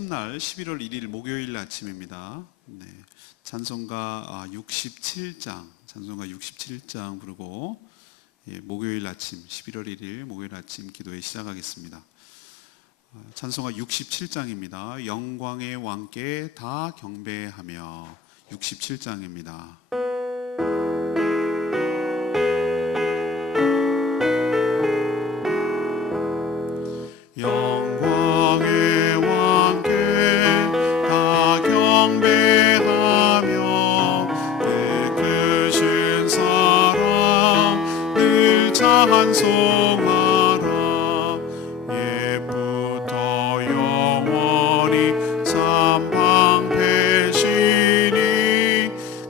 첫날 11월 1일 목요일 아침입니다. 네, 찬송가 67장 부르고 목요일 아침 11월 1일 목요일 아침 기도회 시작하겠습니다. 찬송가 67장입니다. 영광의 왕께 다 경배하며 67장입니다. 영광의 왕께 다 경배하며 그 크신 사랑 늘 찬송하라. 옛부터 영원히 삼방패시니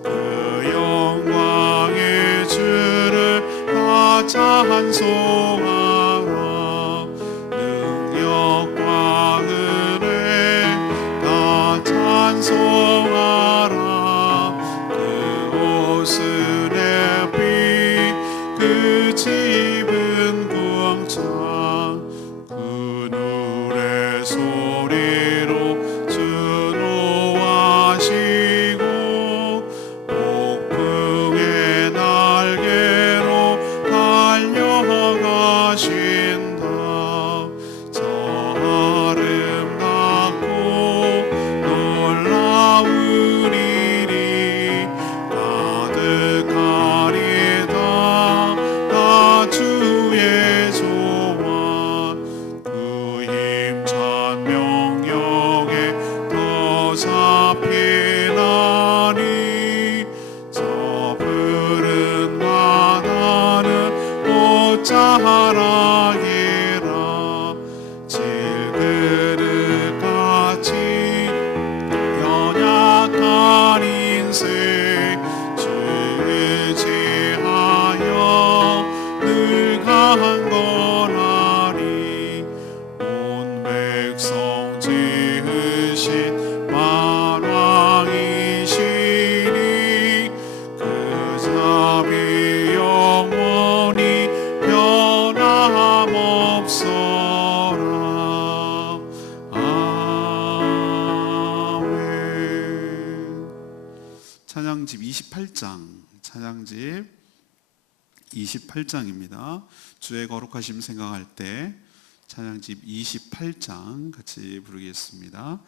그 영광의 주를 다 찬송하라. 찬송하라. 그 옷은 햇빛 그 집은 궁창 그 노래 소리로 준호하시고 폭풍의 날개로 달려가신다. 저 아름답고 놀라운 일이 가득하리다. 다 주의 소원 그 힘찬 명령에 더 잡히나니 저 푸른 바다는 못 자라기라. 질그릇같이 연약한 인생 주의지하여 늘 강건하리. 온 백성 지으신 만왕이시니 그 자비 영원히 변함없어라. 아멘. 찬양집 28장입니다. 주의 거룩하심 생각할 때 찬양집 28장 같이 부르겠습니다.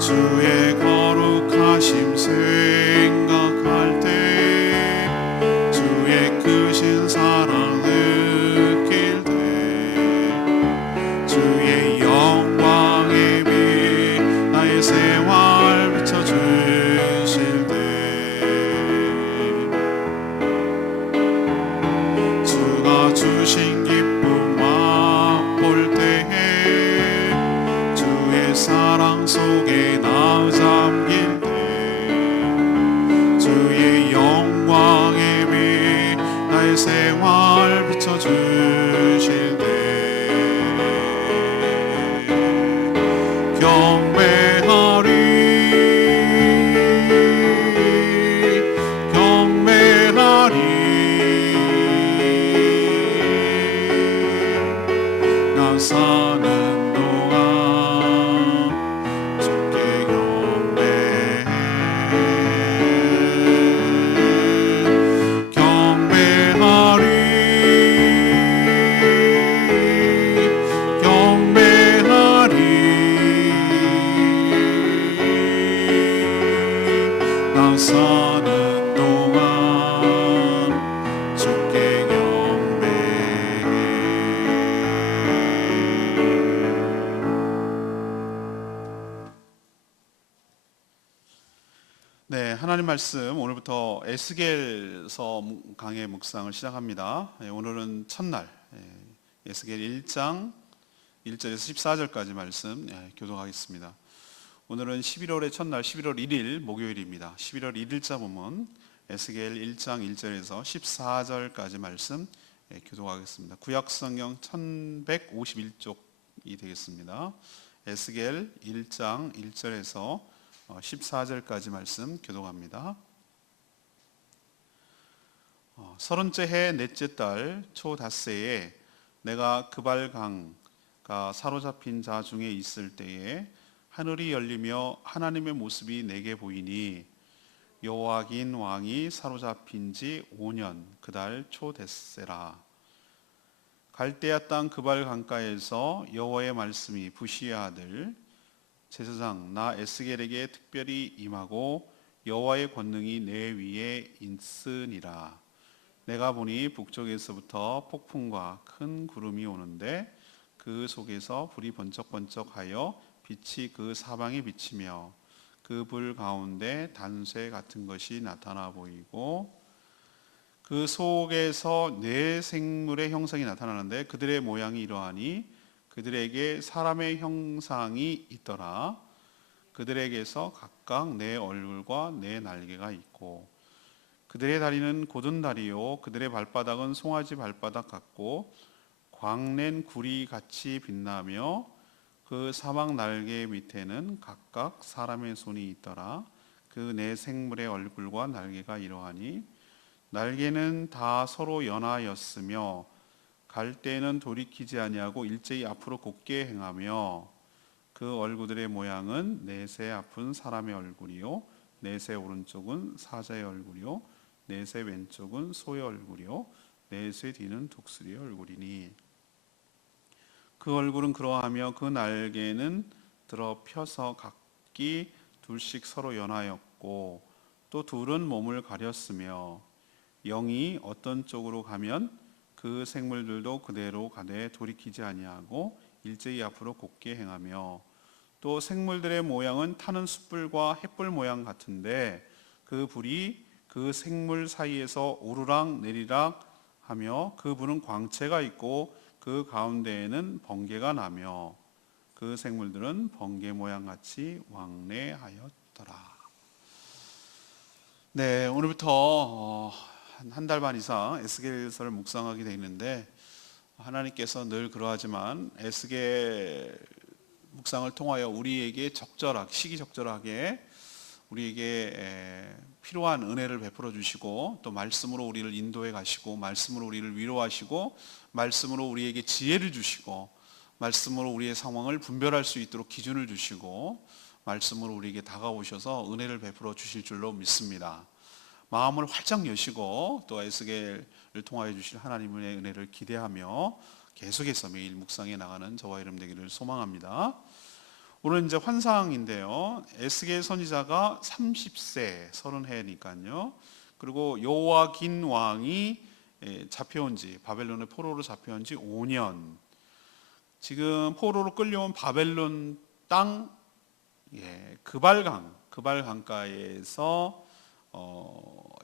주의 거룩하심 생각할 때 주의 크신 사랑 느낄 때 주의 영광의 빛 나의 생활 비춰주실 때 주가 주신 기쁨 맛볼 때에 주의 사랑 속에 나 잠길 때 주의 영광의 빛 나의 생활 비춰주실 때 경배하리 나 사는 동안 주께 경배해. 경배하리 나 사는 동안 주께 경배해. 네, 하나님 말씀 오늘부터 에스겔서 강해 묵상을 시작합니다. 오늘은 첫날 에스겔 1장 1절에서 14절까지 말씀 교독하겠습니다. 오늘은 11월의 첫날 11월 1일 목요일입니다. 11월 1일자 본문 에스겔 1장 1절에서 14절까지 말씀 교독하겠습니다. 구약성경 1151쪽이 되겠습니다. 에스겔 1장 1절에서 14절까지 말씀 교독합니다. 30째 해 넷째 달 초 닷새에 내가 그발강가 사로잡힌 자 중에 있을 때에 하늘이 열리며 하나님의 모습이 내게 보이니 여호와긴 왕이 사로잡힌 지 5년 그달 초 닷새라. 갈대아 땅 그발 강가에서 여호와의 말씀이 부시의 아들 제사장 나 에스겔에게 특별히 임하고 여호와의 권능이 내 위에 있으니라. 내가 보니 북쪽에서부터 폭풍과 큰 구름이 오는데 그 속에서 불이 번쩍번쩍하여 빛이 그 사방에 비치며 그 불 가운데 단쇠 같은 것이 나타나 보이고 그 속에서 네 생물의 형상이 나타나는데 그들의 모양이 이러하니 그들에게 사람의 형상이 있더라. 그들에게서 각각 네 얼굴과 네 날개가 있고 그들의 다리는 곧은 다리요 그들의 발바닥은 송아지 발바닥 같고 광낸 구리 같이 빛나며 그 사방 날개 밑에는 각각 사람의 손이 있더라. 그 네 생물의 얼굴과 날개가 이러하니 날개는 다 서로 연하였으며 갈 때에는 돌이키지 아니하고 일제히 앞으로 곧게 행하며 그 얼굴들의 모양은 넷의 앞은 사람의 얼굴이요 넷의 오른쪽은 사자의 얼굴이요 넷의 왼쪽은 소의 얼굴이요 넷의 뒤는 독수리의 얼굴이니 그 얼굴은 그러하며 그 날개는 들어 펴서 각기 둘씩 서로 연하였고 또 둘은 몸을 가렸으며 영이 어떤 쪽으로 가면 그 생물들도 그대로 가되 돌이키지 아니하고 일제히 앞으로 곧게 행하며 또 생물들의 모양은 타는 숯불과 햇불 모양 같은데 그 불이 그 생물 사이에서 오르락 내리락 하며 그 불은 광채가 있고 그 가운데에는 번개가 나며 그 생물들은 번개 모양 같이 왕래하였더라. 네, 오늘부터 한 달 반 이상 에스겔서를 묵상하게 되어 있는데 하나님께서 늘 그러하지만 에스겔 묵상을 통하여 우리에게 시기적절하게 우리에게 필요한 은혜를 베풀어 주시고 또 말씀으로 우리를 인도해 가시고 말씀으로 우리를 위로하시고 말씀으로 우리에게 지혜를 주시고 말씀으로 우리의 상황을 분별할 수 있도록 기준을 주시고 말씀으로 우리에게 다가오셔서 은혜를 베풀어 주실 줄로 믿습니다. 마음을 활짝 여시고 또 에스겔을 통하여 주실 하나님의 은혜를 기대하며 계속해서 매일 묵상해 나가는 저와 여러분 되기를 소망합니다. 오늘 이제 환상인데요. 에스겔 선지자가 30세, 30해니까요. 그리고 여호와긴 왕이 잡혀온 지 바벨론의 포로로 잡혀온 지 5년. 지금 포로로 끌려온 바벨론 땅 그발 강가에서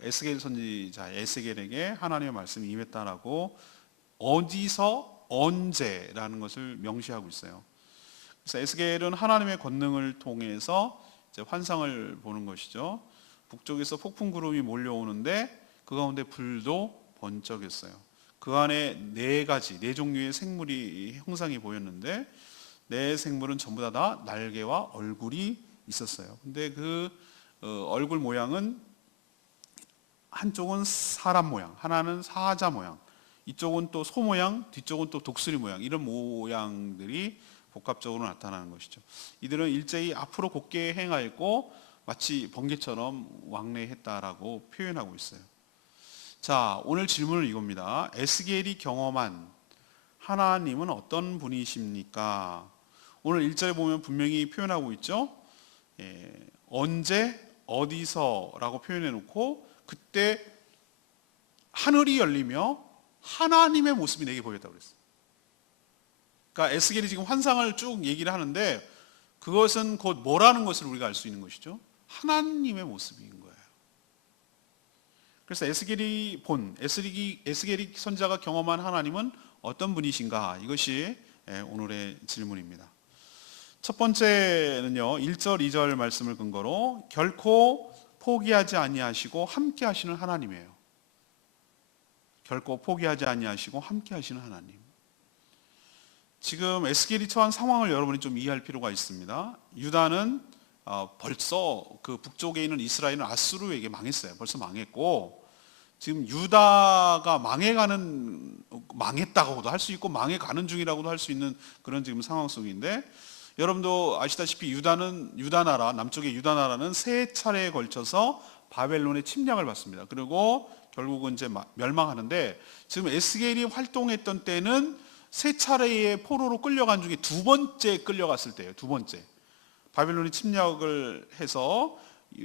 에스겔 선지자 에스겔에게 하나님의 말씀이 임했다라고 어디서 언제라는 것을 명시하고 있어요. 그래서 에스겔은 하나님의 권능을 통해서 이제 환상을 보는 것이죠. 북쪽에서 폭풍 구름이 몰려오는데 그 가운데 불도 번쩍였어요. 그 안에 네 종류의 생물이 형상이 보였는데 네 생물은 전부 다 날개와 얼굴이 있었어요. 근데 그 얼굴 모양은 한쪽은 사람 모양, 하나는 사자 모양, 이쪽은 또 소 모양, 뒤쪽은 또 독수리 모양, 이런 모양들이 복합적으로 나타나는 것이죠. 이들은 일제히 앞으로 곧게 행하였고 마치 번개처럼 왕래했다라고 표현하고 있어요. 자, 오늘 질문은 이겁니다. 에스겔이 경험한 하나님은 어떤 분이십니까? 오늘 1절에 보면 분명히 표현하고 있죠. 언제, 어디서라고 표현해 놓고 그때 하늘이 열리며 하나님의 모습이 내게 보였다고 그랬어요. 그러니까 에스겔이 지금 환상을 쭉 얘기를 하는데 그것은 곧 뭐라는 것을 우리가 알 수 있는 것이죠. 하나님의 모습인 거예요. 그래서 에스겔이 선지자가 경험한 하나님은 어떤 분이신가? 이것이 오늘의 질문입니다. 첫 번째는요, 1절, 2절 말씀을 근거로 결코 포기하지 아니하시고 함께 하시는 하나님이에요. 결코 포기하지 아니하시고 함께 하시는 하나님. 지금 에스겔이 처한 상황을 여러분이 좀 이해할 필요가 있습니다. 유다는 벌써 그 북쪽에 있는 이스라엘은 아수르에게 망했어요. 벌써 망했고 지금 유다가 망했다고도 할 수 있고 망해가는 중이라고도 할 수 있는 그런 지금 상황 속인데, 여러분도 아시다시피 유다 나라, 남쪽의 유다 나라는 세 차례에 걸쳐서 바벨론의 침략을 받습니다. 그리고 결국은 이제 멸망하는데, 지금 에스겔이 활동했던 때는 세 차례의 포로로 끌려간 중에 두 번째 끌려갔을 때예요. 두 번째. 바벨론이 침략을 해서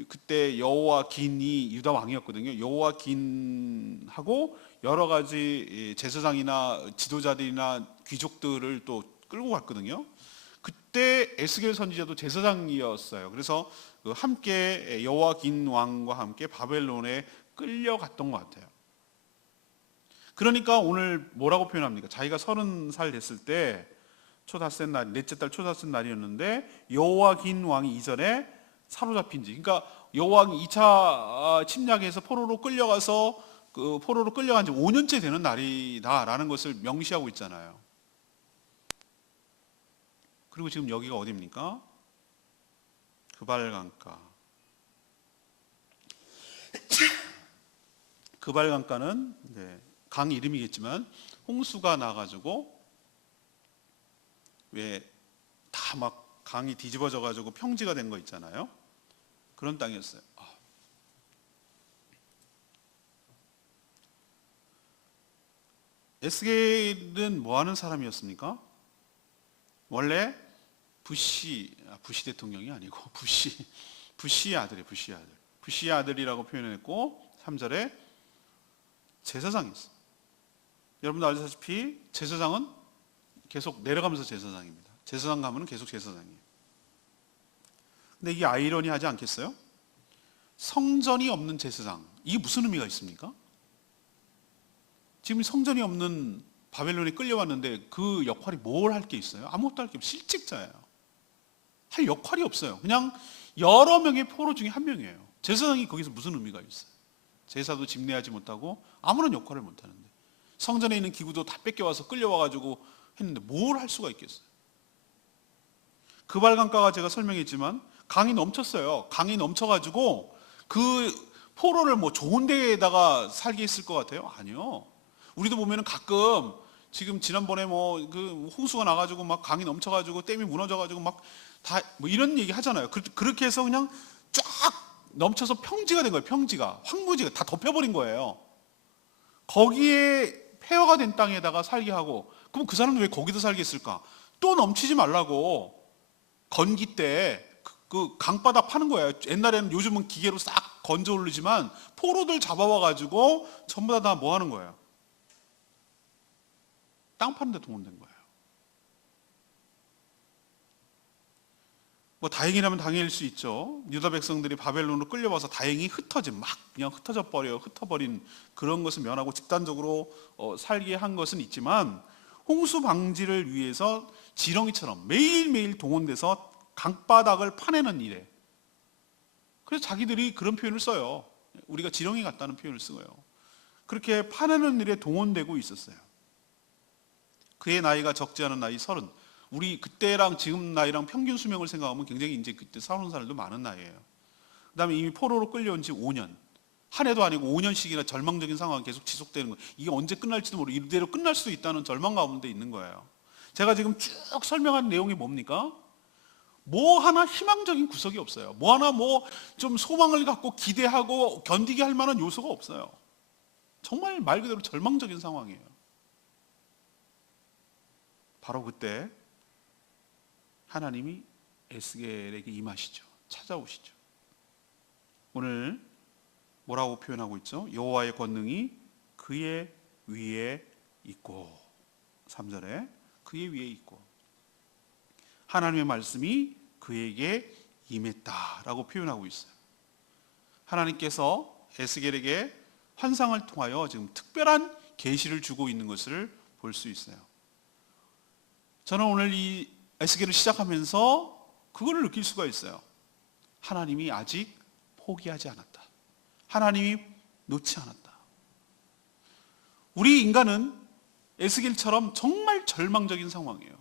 그때 여호와긴이 유다 왕이었거든요. 여호와긴하고 여러 가지 제사장이나 지도자들이나 귀족들을 또 끌고 갔거든요. 그때 에스겔 선지자도 제사장이었어요. 그래서 함께 여호와긴 왕과 함께 바벨론에 끌려갔던 것 같아요. 그러니까 오늘 뭐라고 표현합니까? 자기가 30살 됐을 때 초닷새 날, 넷째 달 초닷새 날이었는데 여호와긴 왕이 이전에 사로잡힌 지, 그러니까 여호와긴 2차 침략에서 포로로 끌려가서 그 포로로 끌려간 지 5년째 되는 날이다라는 것을 명시하고 있잖아요. 그리고 지금 여기가 어디입니까? 그발강가. 그발강가는 강 이름이겠지만 홍수가 나가지고 왜 다 막 강이 뒤집어져 가지고 평지가 된 거 있잖아요. 그런 땅이었어요. 에스겔은 뭐 하는 사람이었습니까? 원래 부시 대통령이 아니고 부시의 아들이에요. 부시의 아들이라고 표현했고 3절에 제사장이었어요. 여러분도 아시다시피 제사장은 계속 내려가면서 제사장입니다. 제사장 가면은 계속 제사장이에요. 근데 이게 아이러니하지 않겠어요? 성전이 없는 제사장, 이게 무슨 의미가 있습니까? 지금 성전이 없는 바벨론에 끌려왔는데 그 역할이 뭘 할 게 있어요? 아무것도 할 게 없어요. 실직자예요. 할 역할이 없어요. 그냥 여러 명의 포로 중에 한 명이에요. 제사장이 거기서 무슨 의미가 있어요? 제사도 집례하지 못하고 아무런 역할을 못하는데, 성전에 있는 기구도 다 뺏겨와서 끌려와가지고 했는데 뭘 할 수가 있겠어요? 그발강가가 제가 설명했지만 강이 넘쳤어요. 강이 넘쳐가지고 그 포로를 뭐 좋은 데에다가 살게 했을 것 같아요? 아니요. 우리도 보면은 가끔 지금 지난번에 뭐 그 홍수가 나가지고 막 강이 넘쳐가지고 댐이 무너져가지고 막 다 뭐 이런 얘기 하잖아요. 그렇게 해서 그냥 쫙 넘쳐서 평지가 된 거예요. 평지가, 황무지가 다 덮여버린 거예요. 거기에 폐허가 된 땅에다가 살게 하고, 그럼 그 사람들 왜 거기다 살게 했을까? 또 넘치지 말라고 건기 때 그 강바닥 파는 거예요. 옛날에는, 요즘은 기계로 싹 건져 올리지만 포로들 잡아와 가지고 전부 다 뭐 하는 거예요? 땅 파는 데 동원된 거예요. 뭐 다행이라면 다행일 수 있죠. 유다 백성들이 바벨론으로 끌려와서 다행히 그냥 흩어버린 그런 것을 면하고 집단적으로 살게 한 것은 있지만, 홍수 방지를 위해서 지렁이처럼 매일매일 동원돼서 강바닥을 파내는 일에, 그래서 자기들이 그런 표현을 써요. 우리가 지렁이 같다는 표현을 쓰고요. 그렇게 파내는 일에 동원되고 있었어요. 그의 나이가 적지 않은 나이 30. 우리 그때랑 지금 나이랑 평균 수명을 생각하면 굉장히 이제 그때 30살도 많은 나이예요. 그 다음에 이미 포로로 끌려온 지 5년. 한 해도 아니고 5년씩이나 절망적인 상황이 계속 지속되는 거예요. 이게 언제 끝날지도 모르고 이대로 끝날 수도 있다는 절망 가운데 있는 거예요. 제가 지금 쭉 설명한 내용이 뭡니까? 뭐 하나 희망적인 구석이 없어요. 뭐 하나 뭐 좀 소망을 갖고 기대하고 견디게 할 만한 요소가 없어요. 정말 말 그대로 절망적인 상황이에요. 바로 그때 하나님이 에스겔에게 임하시죠. 찾아오시죠. 오늘 뭐라고 표현하고 있죠? 여호와의 권능이 그의 위에 있고, 3절에 그의 위에 있고 하나님의 말씀이 그에게 임했다라고 표현하고 있어요. 하나님께서 에스겔에게 환상을 통하여 지금 특별한 계시를 주고 있는 것을 볼 수 있어요. 저는 오늘 이 에스겔을 시작하면서 그거를 느낄 수가 있어요. 하나님이 아직 포기하지 않았다. 하나님이 놓지 않았다. 우리 인간은 에스겔처럼 정말 절망적인 상황이에요.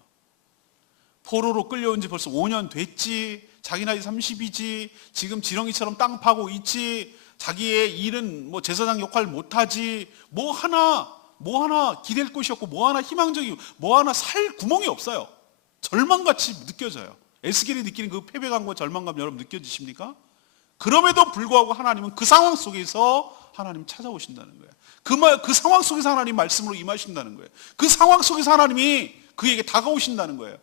포로로 끌려온 지 벌써 5년 됐지, 자기 나이 30이지, 지금 지렁이처럼 땅 파고 있지, 자기의 일은 뭐 제사장 역할 못하지, 뭐 하나 기댈 곳이 없고, 뭐 하나 희망적이고, 뭐 하나 살 구멍이 없어요. 절망같이 느껴져요. 에스겔이 느끼는 그 패배감과 절망감 여러분 느껴지십니까? 그럼에도 불구하고 하나님은 그 상황 속에서 하나님 찾아오신다는 거예요. 그 상황 속에서 하나님 말씀으로 임하신다는 거예요. 그 상황 속에서 하나님이 그에게 다가오신다는 거예요.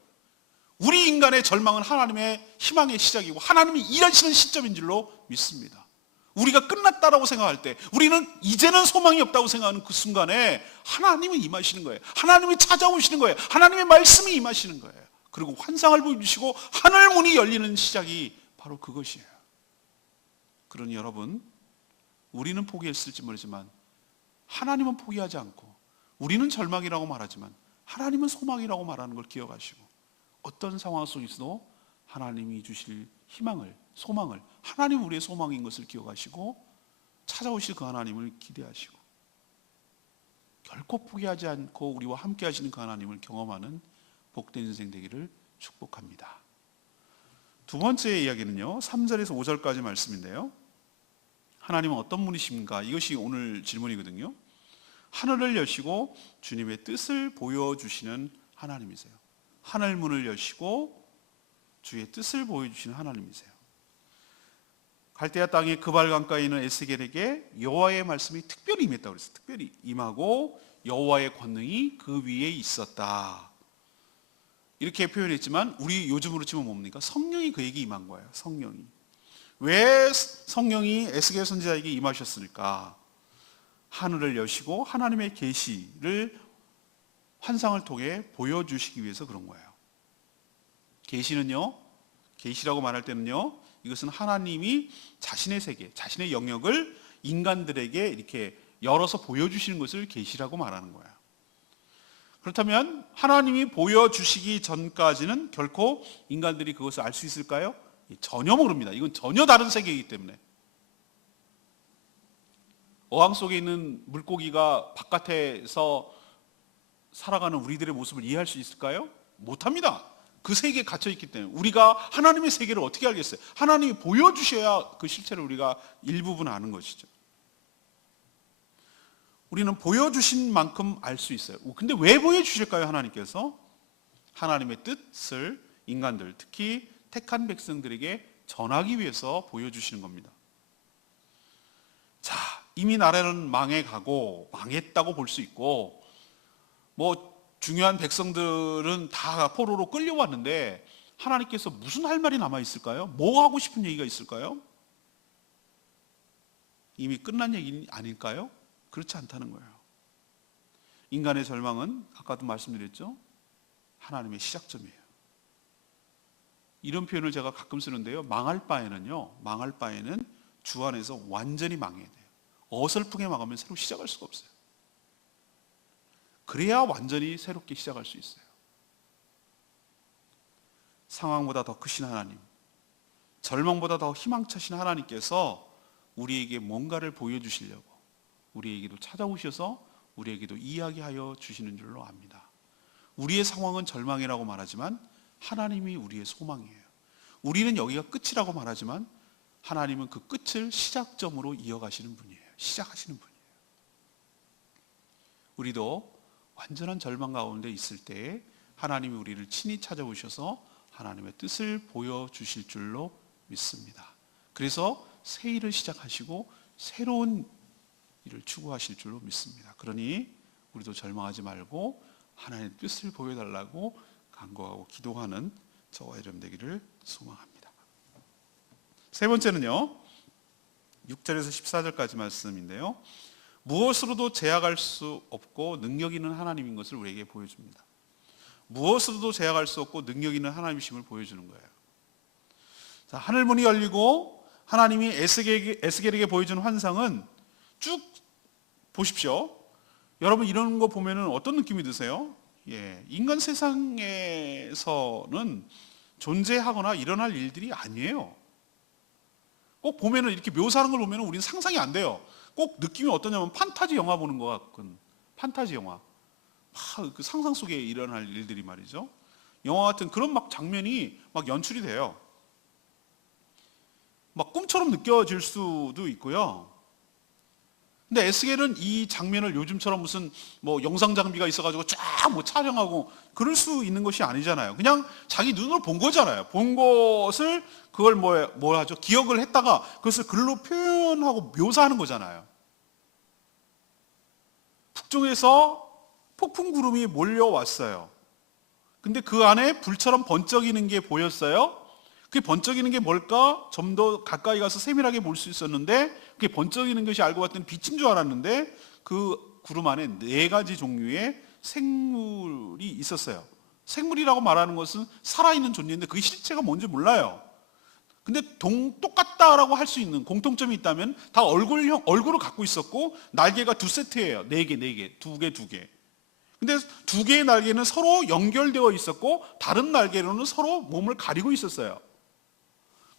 우리 인간의 절망은 하나님의 희망의 시작이고 하나님이 일하시는 시점인 줄로 믿습니다. 우리가 끝났다라고 생각할 때, 우리는 이제는 소망이 없다고 생각하는 그 순간에 하나님이 임하시는 거예요. 하나님이 찾아오시는 거예요. 하나님의 말씀이 임하시는 거예요. 그리고 환상을 보여주시고 하늘 문이 열리는 시작이 바로 그것이에요. 그러니 여러분, 우리는 포기했을지 모르지만 하나님은 포기하지 않고, 우리는 절망이라고 말하지만 하나님은 소망이라고 말하는 걸 기억하시고, 어떤 상황 속에서도 하나님이 주실 희망을, 소망을, 하나님 우리의 소망인 것을 기억하시고 찾아오실 그 하나님을 기대하시고, 결코 포기하지 않고 우리와 함께 하시는 그 하나님을 경험하는 복된 인생 되기를 축복합니다. 두 번째 이야기는요, 3절에서 5절까지 말씀인데요, 하나님은 어떤 분이십니까? 이것이 오늘 질문이거든요. 하늘을 여시고 주님의 뜻을 보여주시는 하나님이세요. 하늘 문을 여시고 주의 뜻을 보여주시는 하나님이세요. 갈대아 땅의 그발 강가에 있는 에스겔에게 여호와의 말씀이 특별히 임했다고 그랬어요. 특별히 임하고 여호와의 권능이 그 위에 있었다, 이렇게 표현했지만 우리 요즘으로 치면 뭡니까? 성령이 그에게 임한 거예요. 성령이. 왜 성령이 에스겔 선지자에게 임하셨을까? 하늘을 여시고 하나님의 계시를 환상을 통해 보여주시기 위해서 그런 거예요. 계시는요, 계시라고 말할 때는요, 이것은 하나님이 자신의 세계, 자신의 영역을 인간들에게 이렇게 열어서 보여주시는 것을 계시라고 말하는 거예요. 그렇다면 하나님이 보여주시기 전까지는 결코 인간들이 그것을 알 수 있을까요? 전혀 모릅니다. 이건 전혀 다른 세계이기 때문에. 어항 속에 있는 물고기가 바깥에서 살아가는 우리들의 모습을 이해할 수 있을까요? 못합니다. 그 세계에 갇혀있기 때문에. 우리가 하나님의 세계를 어떻게 알겠어요? 하나님이 보여주셔야 그 실체를 우리가 일부분 아는 것이죠. 우리는 보여주신 만큼 알 수 있어요. 근데 왜 보여주실까요? 하나님께서 하나님의 뜻을 인간들, 특히 택한 백성들에게 전하기 위해서 보여주시는 겁니다. 자, 이미 나라는 망해가고 망했다고 볼 수 있고, 뭐 중요한 백성들은 다 포로로 끌려왔는데 하나님께서 무슨 할 말이 남아 있을까요? 뭐 하고 싶은 얘기가 있을까요? 이미 끝난 얘기 아닐까요? 그렇지 않다는 거예요. 인간의 절망은 아까도 말씀드렸죠, 하나님의 시작점이에요. 이런 표현을 제가 가끔 쓰는데요, 망할 바에는 주 안에서 완전히 망해야 돼요. 어설프게 망하면 새로 시작할 수가 없어요. 그래야 완전히 새롭게 시작할 수 있어요. 상황보다 더 크신 하나님, 절망보다 더 희망차신 하나님께서 우리에게 뭔가를 보여주시려고 우리에게도 찾아오셔서 우리에게도 이야기하여 주시는 줄로 압니다. 우리의 상황은 절망이라고 말하지만 하나님이 우리의 소망이에요. 우리는 여기가 끝이라고 말하지만 하나님은 그 끝을 시작점으로 이어가시는 분이에요. 시작하시는 분이에요. 우리도 완전한 절망 가운데 있을 때 하나님이 우리를 친히 찾아오셔서 하나님의 뜻을 보여주실 줄로 믿습니다. 그래서 새 일을 시작하시고 새로운 일을 추구하실 줄로 믿습니다. 그러니 우리도 절망하지 말고 하나님의 뜻을 보여달라고 간구하고 기도하는 저와 여러분 되기를 소망합니다. 세 번째는요, 6절에서 14절까지 말씀인데요, 무엇으로도 제약할 수 없고 능력 있는 하나님인 것을 우리에게 보여줍니다. 무엇으로도 제약할 수 없고 능력 있는 하나님이심을 보여주는 거예요. 자, 하늘 문이 열리고 하나님이 에스겔에게 보여주는 환상은 쭉 보십시오. 여러분 이런 거 보면은 어떤 느낌이 드세요? 인간 세상에서는 존재하거나 일어날 일들이 아니에요. 꼭 보면은 이렇게 묘사하는 걸 보면은 우리는 상상이 안 돼요. 꼭 느낌이 어떠냐면 판타지 영화 보는 것 같은, 판타지 영화. 그 상상 속에 일어날 일들이 말이죠. 영화 같은 그런 막 장면이 막 연출이 돼요. 막 꿈처럼 느껴질 수도 있고요. 근데 에스겔은 이 장면을 요즘처럼 무슨 뭐 영상 장비가 있어가지고 쫙 뭐 촬영하고 그럴 수 있는 것이 아니잖아요. 그냥 자기 눈으로 본 거잖아요. 본 것을 그걸 뭐 하죠? 기억을 했다가 그것을 글로 표현하고 묘사하는 거잖아요. 북쪽에서 폭풍 구름이 몰려왔어요. 근데 그 안에 불처럼 번쩍이는 게 보였어요. 그게 번쩍이는 게 뭘까? 좀 더 가까이 가서 세밀하게 볼 수 있었는데 그게 번쩍이는 것이 알고 봤더니 빛인 줄 알았는데 그 구름 안에 4가지 종류의 생물이 있었어요. 생물이라고 말하는 것은 살아있는 존재인데 그게 실체가 뭔지 몰라요. 근데 똑같다라고 할 수 있는 공통점이 있다면 다 얼굴을 갖고 있었고 날개가 2세트예요. 4개, 2개. 근데 2개의 날개는 서로 연결되어 있었고 다른 날개로는 서로 몸을 가리고 있었어요.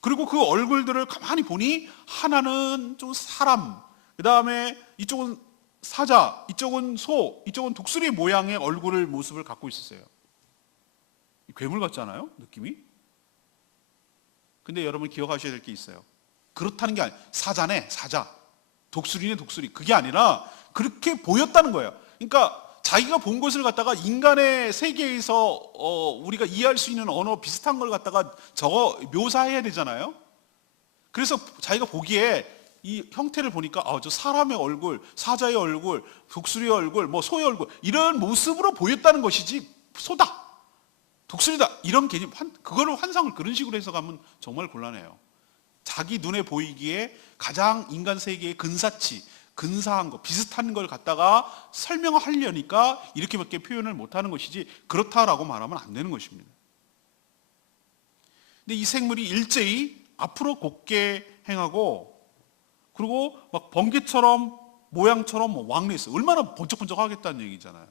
그리고 그 얼굴들을 가만히 보니 하나는 좀 사람, 그 다음에 이쪽은 사자, 이쪽은 소, 이쪽은 독수리 모양의 모습을 갖고 있었어요. 괴물 같잖아요, 느낌이? 근데 여러분 기억하셔야 될 게 있어요. 그렇다는 게 아니에요. 사자네, 사자. 독수리네, 독수리. 그게 아니라 그렇게 보였다는 거예요. 그러니까 자기가 본 것을 갖다가 인간의 세계에서 우리가 이해할 수 있는 언어 비슷한 걸 갖다가 묘사해야 되잖아요. 그래서 자기가 보기에 이 형태를 보니까 저 사람의 얼굴, 사자의 얼굴, 독수리의 얼굴, 뭐 소의 얼굴 이런 모습으로 보였다는 것이지 소다, 독수리다 이런 개념, 그거를 환상을 그런 식으로 해석하면 정말 곤란해요. 자기 눈에 보이기에 가장 인간 세계의 근사한 거, 비슷한 걸 갖다가 설명하려니까 이렇게밖에 표현을 못하는 것이지 그렇다라고 말하면 안 되는 것입니다. 근데 이 생물이 일제히 앞으로 곧게 행하고 그리고 막 번개처럼 모양처럼 왕래했어요. 얼마나 번쩍번쩍 하겠다는 얘기잖아요.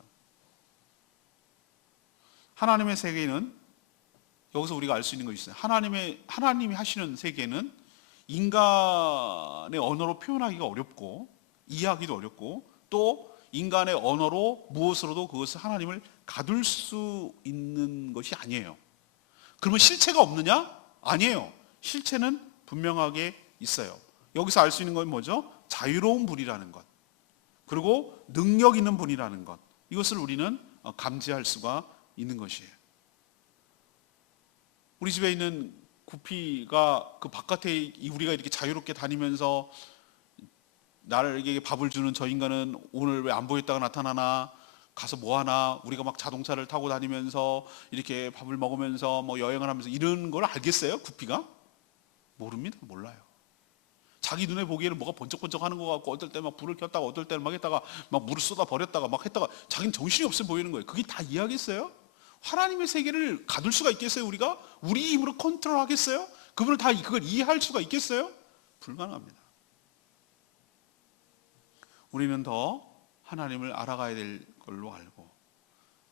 하나님의 세계는 여기서 우리가 알 수 있는 것이 있어요. 하나님이 하시는 세계는 인간의 언어로 표현하기가 어렵고 이해하기도 어렵고 또 인간의 언어로 무엇으로도 그것을 하나님을 가둘 수 있는 것이 아니에요. 그러면 실체가 없느냐? 아니에요. 실체는 분명하게 있어요. 여기서 알 수 있는 건 뭐죠? 자유로운 분이라는 것, 그리고 능력 있는 분이라는 것, 이것을 우리는 감지할 수가 있는 것이에요. 우리 집에 있는 구피가 그 바깥에 우리가 이렇게 자유롭게 다니면서 나에게 밥을 주는 저 인간은 오늘 왜 안 보였다가 나타나나, 가서 뭐 하나, 우리가 막 자동차를 타고 다니면서 이렇게 밥을 먹으면서 뭐 여행을 하면서 이런 걸 알겠어요? 구피가? 모릅니다. 몰라요. 자기 눈에 보기에는 뭐가 번쩍번쩍 하는 것 같고 어떨 때 막 불을 켰다가 어떨 때는 막 했다가 막 물을 쏟아 버렸다가 막 했다가 자기는 정신이 없어 보이는 거예요. 그게 다 이해하겠어요? 하나님의 세계를 가둘 수가 있겠어요? 우리가? 우리 힘으로 컨트롤 하겠어요? 그분을 다 그걸 이해할 수가 있겠어요? 불가능합니다. 우리는 더 하나님을 알아가야 될 걸로 알고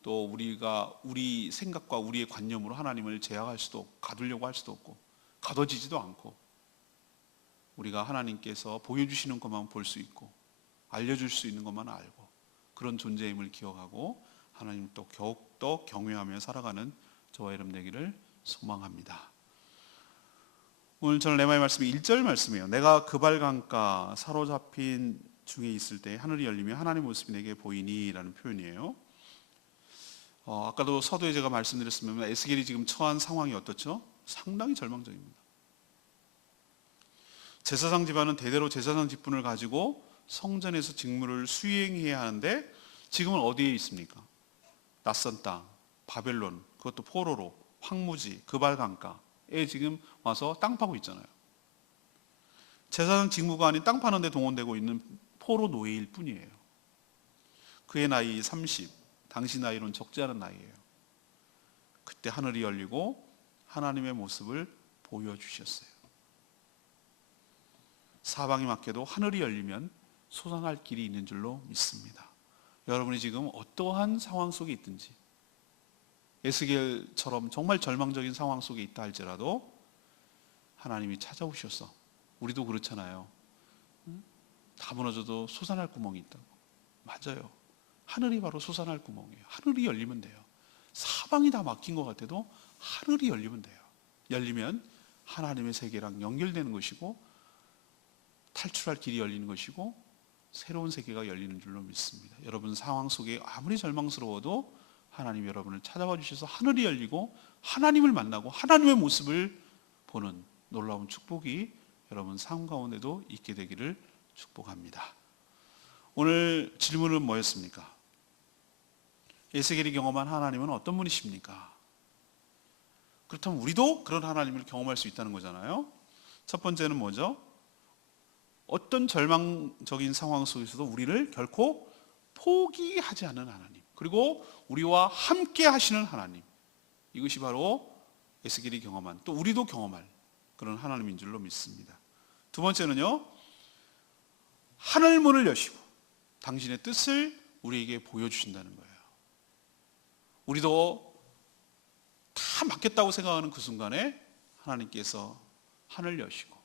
또 우리가 우리 생각과 우리의 관념으로 하나님을 제약할 수도 없고 가두려고 할 수도 없고 가둬지지도 않고 우리가 하나님께서 보여주시는 것만 볼 수 있고 알려줄 수 있는 것만 알고 그런 존재임을 기억하고 하나님을 또 더욱더 경외하며 살아가는 저와 여러분 되기를 소망합니다. 오늘 저는 레마의 말씀이 1절 말씀이에요. 내가 그발강가 사로잡힌 중에 있을 때 하늘이 열리며 하나님의 모습이 내게 보이니 라는 표현이에요. 아까도 서두에 제가 말씀드렸으면 에스겔이 지금 처한 상황이 어떻죠? 상당히 절망적입니다. 제사장 집안은 대대로 제사장 직분을 가지고 성전에서 직무를 수행해야 하는데 지금은 어디에 있습니까? 낯선 땅, 바벨론, 그것도 포로로, 황무지, 그발강가에 지금 와서 땅 파고 있잖아요. 제사장 직무가 아닌 땅 파는 데 동원되고 있는 포로 노예일 뿐이에요. 그의 나이 30, 당시 나이로는 적지 않은 나이예요. 그때 하늘이 열리고 하나님의 모습을 보여주셨어요. 사방이 막혀도 하늘이 열리면 솟아날 길이 있는 줄로 믿습니다. 여러분이 지금 어떠한 상황 속에 있든지 에스겔처럼 정말 절망적인 상황 속에 있다 할지라도 하나님이 찾아오셔서 우리도 그렇잖아요. 다 무너져도 솟아날 구멍이 있다고. 맞아요. 하늘이 바로 솟아날 구멍이에요. 하늘이 열리면 돼요. 사방이 다 막힌 것 같아도 하늘이 열리면 돼요. 열리면 하나님의 세계랑 연결되는 것이고 탈출할 길이 열리는 것이고 새로운 세계가 열리는 줄로 믿습니다. 여러분 상황 속에 아무리 절망스러워도 하나님 여러분을 찾아와 주셔서 하늘이 열리고 하나님을 만나고 하나님의 모습을 보는 놀라운 축복이 여러분 삶 가운데도 있게 되기를 축복합니다. 오늘 질문은 뭐였습니까? 에스겔이 경험한 하나님은 어떤 분이십니까? 그렇다면 우리도 그런 하나님을 경험할 수 있다는 거잖아요. 첫 번째는 뭐죠? 어떤 절망적인 상황 속에서도 우리를 결코 포기하지 않는 하나님, 그리고 우리와 함께 하시는 하나님, 이것이 바로 에스겔이 경험한, 또 우리도 경험할 그런 하나님인 줄로 믿습니다. 두 번째는요, 하늘문을 여시고 당신의 뜻을 우리에게 보여주신다는 거예요. 우리도 다 맞겠다고 생각하는 그 순간에 하나님께서 하늘 여시고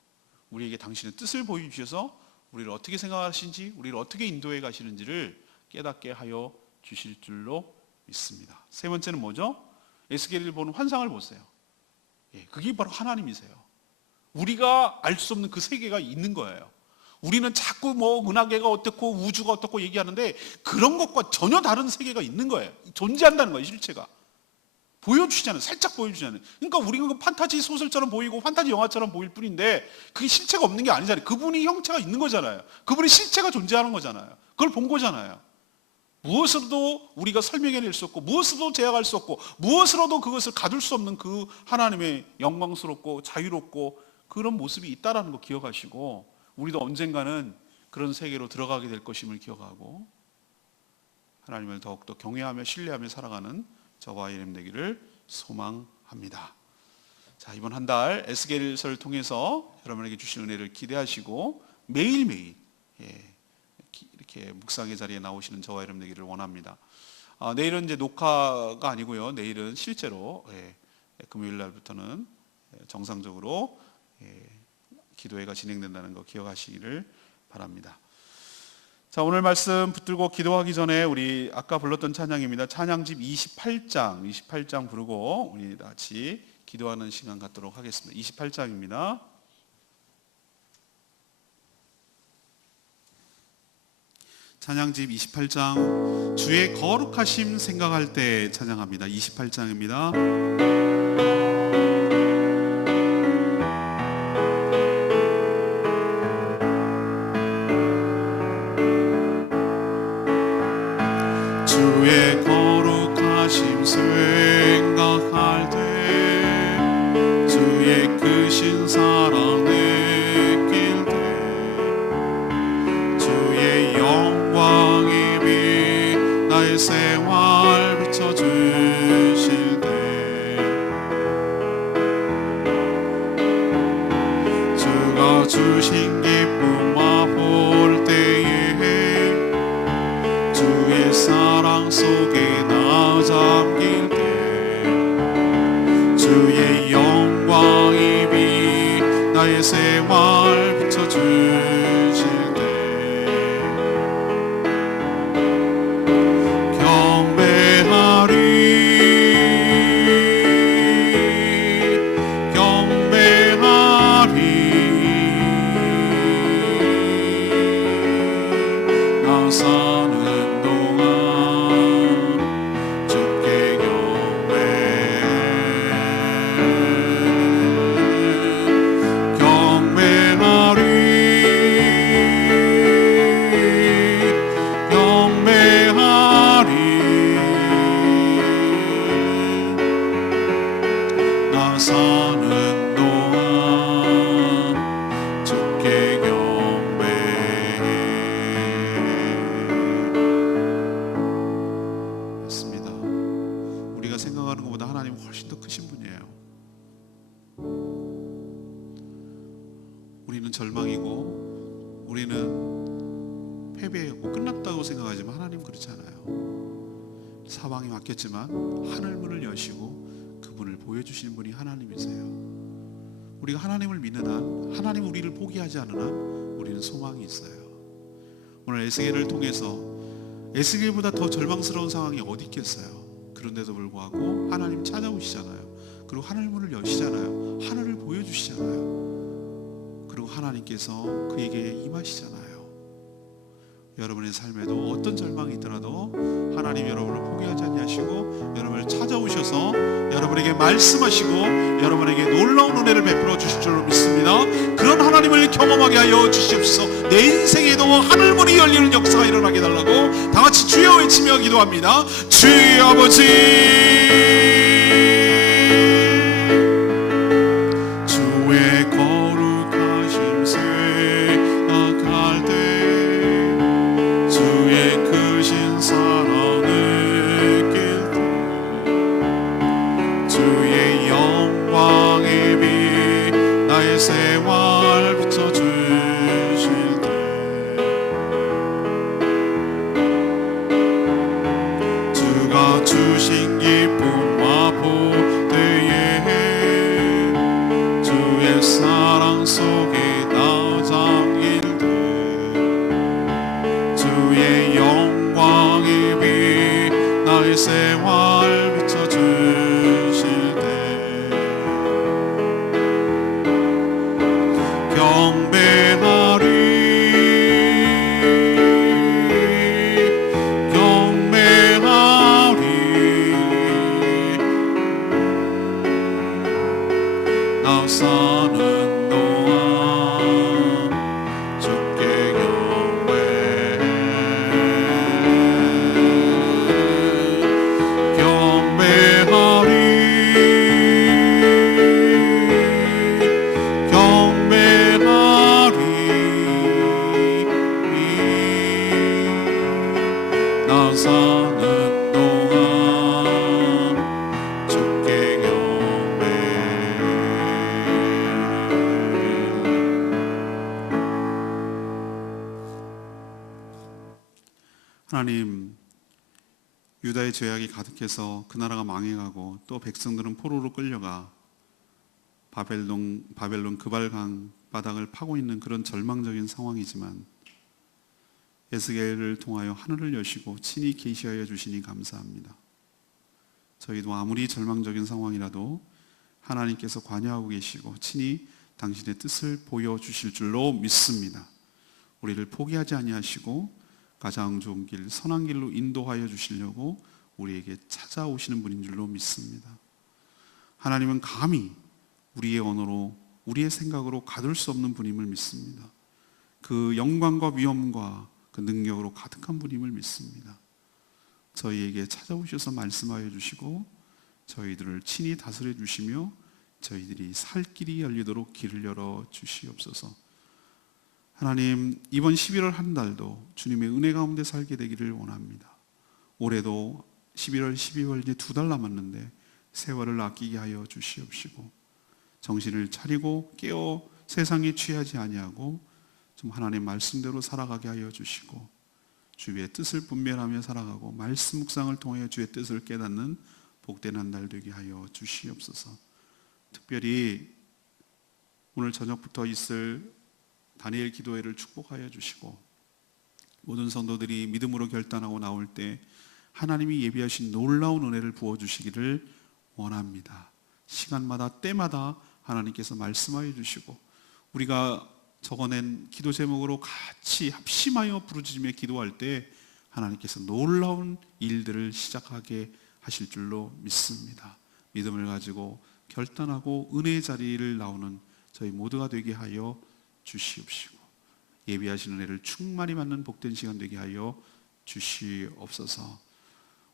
우리에게 당신의 뜻을 보여주셔서 우리를 어떻게 생각하시는지, 우리를 어떻게 인도해 가시는지를 깨닫게 하여 주실 줄로 믿습니다. 세 번째는 뭐죠? 에스겔을 보는 환상을 보세요. 그게 바로 하나님이세요. 우리가 알 수 없는 그 세계가 있는 거예요. 우리는 자꾸 뭐 은하계가 어떻고 우주가 어떻고 얘기하는데 그런 것과 전혀 다른 세계가 있는 거예요. 존재한다는 거예요, 실체가. 보여주시잖아요. 살짝 보여주잖아요. 그러니까 우리가 그 판타지 소설처럼 보이고 판타지 영화처럼 보일 뿐인데 그게 실체가 없는 게 아니잖아요. 그분이 형체가 있는 거잖아요. 그분의 실체가 존재하는 거잖아요. 그걸 본 거잖아요. 무엇으로도 우리가 설명해낼 수 없고 무엇으로도 제약할 수 없고 무엇으로도 그것을 가둘 수 없는 그 하나님의 영광스럽고 자유롭고 그런 모습이 있다는 거 기억하시고, 우리도 언젠가는 그런 세계로 들어가게 될 것임을 기억하고 하나님을 더욱더 경외하며 신뢰하며 살아가는 저와 여러분 되기를 소망합니다. 자, 이번 한 달 에스겔서를 통해서 여러분에게 주신 은혜를 기대하시고 매일매일 이렇게 묵상의 자리에 나오시는 저와 여러분 되기를 원합니다. 내일은 이제 녹화가 아니고요, 내일은 실제로 금요일 날부터는 정상적으로 기도회가 진행된다는 거 기억하시기를 바랍니다. 자, 오늘 말씀 붙들고 기도하기 전에 우리 아까 불렀던 찬양입니다. 찬양집 28장 부르고 우리 같이 기도하는 시간 갖도록 하겠습니다. 28장입니다. 찬양집 28장, 주의 거룩하심 생각할 때 찬양합니다. 28장입니다. 주의 거룩하심 생각할 때, 주의 크신 사랑 느낄 때, 주의 영광이 나의 생활 비춰주실 때, 주가 주신 기쁨 맛볼 때에 주의 사랑 속에 나 잠길 때, 주의 영광이 빛 나의 생활 비춰주실 때, 경배하리 나 사는 우리는 절망이고 우리는 패배하고 끝났다고 생각하지만 하나님 그렇지 않아요. 사방이 막혔지만 하늘문을 여시고 그분을 보여주시는 분이 하나님이세요. 우리가 하나님을 믿는 한, 하나님 우리를 포기하지 않는 한 우리는 소망이 있어요. 오늘 에스겔을 통해서 에스겔보다 더 절망스러운 상황이 어디 있겠어요. 그런데도 불구하고 하나님 찾아오시잖아요. 그리고 하늘 문을 여시잖아요. 하늘을 보여주시잖아요. 그리고 하나님께서 그에게 임하시잖아요. 여러분의 삶에도 어떤 절망이 있더라도 하나님 여러분을 포기하지 아니하시고 여러분을 찾아오셔서 여러분에게 말씀하시고 여러분에게 놀라운 은혜를 베풀어 주실 줄로 믿습니다. 그런 하나님을 경험하게 하여 주시옵소서. 내 인생에도 하늘문이 열리는 역사가 일어나게 달라고 다 같이 주여 외치며 기도합니다. 주의 아버지, 주의 거룩하심 생각할 때 주의 크신 사랑 느낄 때 주의 영광의 빛 나의 생활 비춰주실 때 주가 주신 기쁨과 보배에 주의 사랑 속에 나 잠길 때 주의 영광의 빛 나의 생활 비춰주실 때 경배하리 경배하리 나 사는 동안 주께 경배해 경배하리 경배하리 나 사는 동안 주께 경배해. 하나님, 유다의 죄악이 가득해서 그 나라가 망해가고 또 백성들은 포로로 끌려가 바벨론 그발강 바닥을 파고 있는 그런 절망적인 상황이지만 에스겔을 통하여 하늘을 여시고 친히 계시하여 주시니 감사합니다. 저희도 아무리 절망적인 상황이라도 하나님께서 관여하고 계시고 친히 당신의 뜻을 보여주실 줄로 믿습니다. 우리를 포기하지 아니하시고 가장 좋은 길, 선한 길로 인도하여 주시려고 우리에게 찾아오시는 분인 줄로 믿습니다. 하나님은 감히 우리의 언어로, 우리의 생각으로 가둘 수 없는 분임을 믿습니다. 그 영광과 위엄과 그 능력으로 가득한 분임을 믿습니다. 저희에게 찾아오셔서 말씀하여 주시고 저희들을 친히 다스려 주시며 저희들이 살 길이 열리도록 길을 열어 주시옵소서. 하나님, 이번 11월 한 달도 주님의 은혜 가운데 살게 되기를 원합니다. 올해도 11월, 12월 이제 2달 남았는데 세월을 아끼게 하여 주시옵시고 정신을 차리고 깨어 세상에 취하지 아니하고 좀 하나님의 말씀대로 살아가게 하여 주시고 주의 뜻을 분별하며 살아가고 말씀 묵상을 통해 주의 뜻을 깨닫는 복된 한 달 되게 하여 주시옵소서. 특별히 오늘 저녁부터 있을 다니엘 기도회를 축복하여 주시고 모든 성도들이 믿음으로 결단하고 나올 때 하나님이 예비하신 놀라운 은혜를 부어주시기를 원합니다. 시간마다 때마다 하나님께서 말씀하여 주시고 우리가 적어낸 기도 제목으로 같이 합심하여 부르짖으며 기도할 때 하나님께서 놀라운 일들을 시작하게 하실 줄로 믿습니다. 믿음을 가지고 결단하고 은혜의 자리를 나오는 저희 모두가 되게 하여 주시옵시고 예비하신 은혜를 충만히 받는 복된 시간 되게 하여 주시옵소서.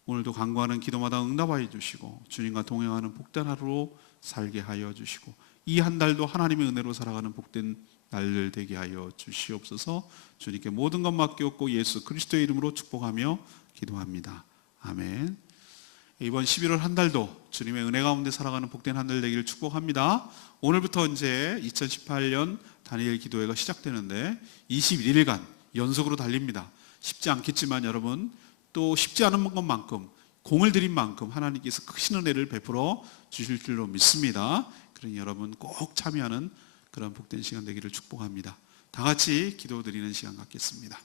오늘도 간구하는 기도마다 응답하여 주시고 주님과 동행하는 복된 하루로 살게 하여 주시고 이 한 달도 하나님의 은혜로 살아가는 복된 날들 되게 하여 주시옵소서. 주님께 모든 것 맡기옵고 예수 그리스도의 이름으로 축복하며 기도합니다. 아멘. 이번 11월 한 달도 주님의 은혜 가운데 살아가는 복된 한 달 되기를 축복합니다. 오늘부터 이제 2018년 다니엘 기도회가 시작되는데 21일간 연속으로 달립니다. 쉽지 않겠지만 여러분 또 쉽지 않은 것만큼 공을 들인 만큼 하나님께서 크신 은혜를 베풀어 주실 줄로 믿습니다. 그러니 여러분 꼭 참여하는 그런 복된 시간 되기를 축복합니다. 다 같이 기도드리는 시간 갖겠습니다.